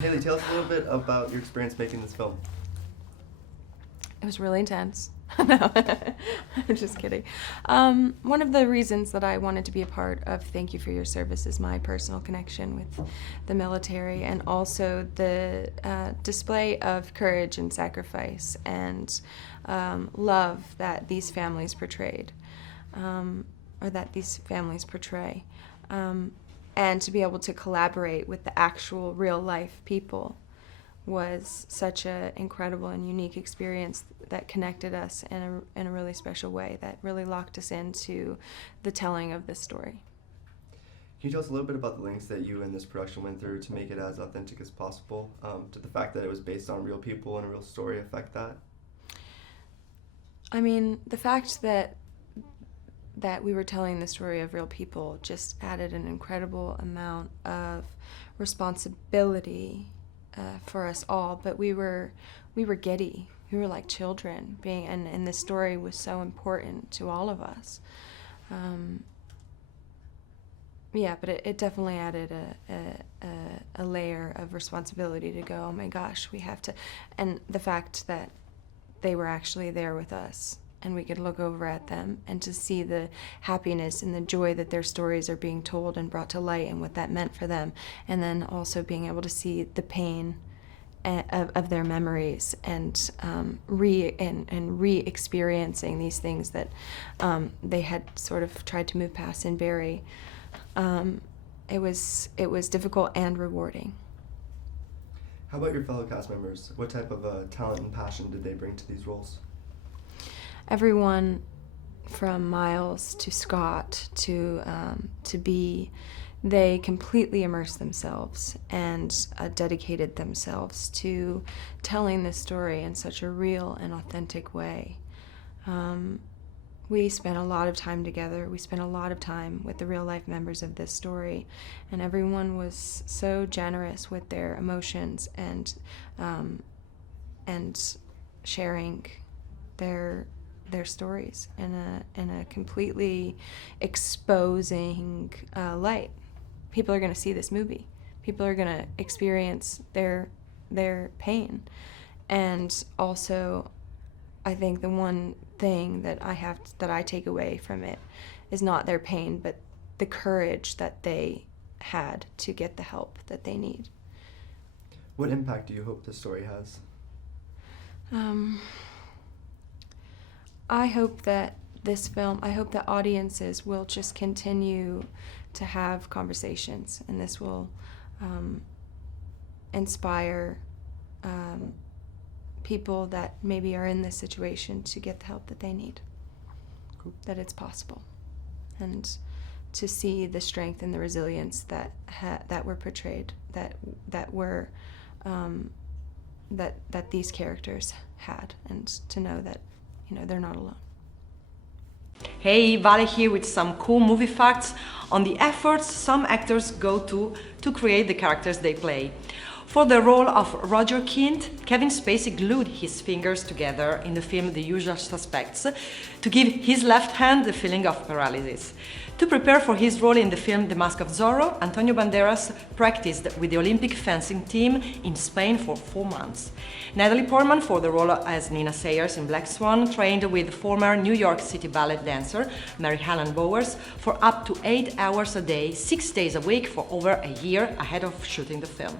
Haley, tell us a little bit about your experience making this film. It was really intense. No, I'm just kidding. One of the reasons that I wanted to be a part of Thank You for Your Service is my personal connection with the military, and also the display of courage and sacrifice and love that these families portrayed, or that these families portray. And to be able to collaborate with the actual real-life people was such an incredible and unique experience that connected us in a really special way, that really locked us into the telling of this story. Can you tell us a little bit about the lengths that you and this production went through to make it as authentic as possible? Did the fact that it was based on real people and a real story affect that? I mean, the fact that we were telling the story of real people just added an incredible amount of responsibility for us all, but we were giddy. We were like children, and this story was so important to all of us. Yeah, but it definitely added a layer of responsibility to go, oh my gosh, we have to, and the fact that they were actually there with us, and we could look over at them and to see the happiness and the joy that their stories are being told and brought to light and what that meant for them. And then also being able to see the pain of their memories and re-experiencing these things that they had sort of tried to move past and bury. It was difficult and rewarding. How about your fellow cast members? What type of talent and passion did they bring to these roles? Everyone from Miles to Scott to B, they completely immersed themselves and dedicated themselves to telling this story in such a real and authentic way. We spent a lot of time together. We spent a lot of time with the real-life members of this story, and everyone was so generous with their emotions and sharing their stories in a completely exposing light. People are going to see this movie. People are going to experience their pain. And also, I think the one thing that I take away from it is not their pain, but the courage that they had to get the help that they need. What impact do you hope this story has? I hope that I hope that audiences will just continue to have conversations, and this will inspire people that maybe are in this situation to get the help that they need. Cool. That it's possible, and to see the strength and the resilience that were portrayed, that these characters had, and to know that they're not alone. Hey, Vale here with some cool movie facts on the efforts some actors go to create the characters they play. For the role of Roger Kint, Kevin Spacey glued his fingers together in the film The Usual Suspects to give his left hand the feeling of paralysis. To prepare for his role in the film The Mask of Zorro, Antonio Banderas practiced with the Olympic fencing team in Spain for 4 months. Natalie Portman, for the role as Nina Sayers in Black Swan, trained with former New York City ballet dancer Mary Helen Bowers for up to 8 hours a day, 6 days a week for over a year ahead of shooting the film.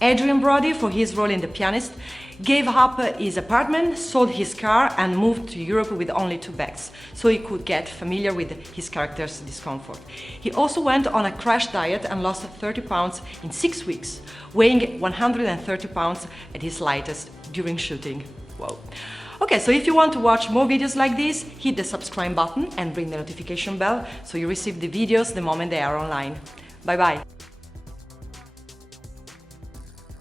Adrian Brody, for his role in The Pianist, gave up his apartment, sold his car and moved to Europe with only 2 bags, so he could get familiar with his character's discomfort. He also went on a crash diet and lost 30 pounds in 6 weeks, weighing 130 pounds at his lightest during shooting. Whoa. Okay, so if you want to watch more videos like this, hit the subscribe button and ring the notification bell so you receive the videos the moment they are online. Bye bye!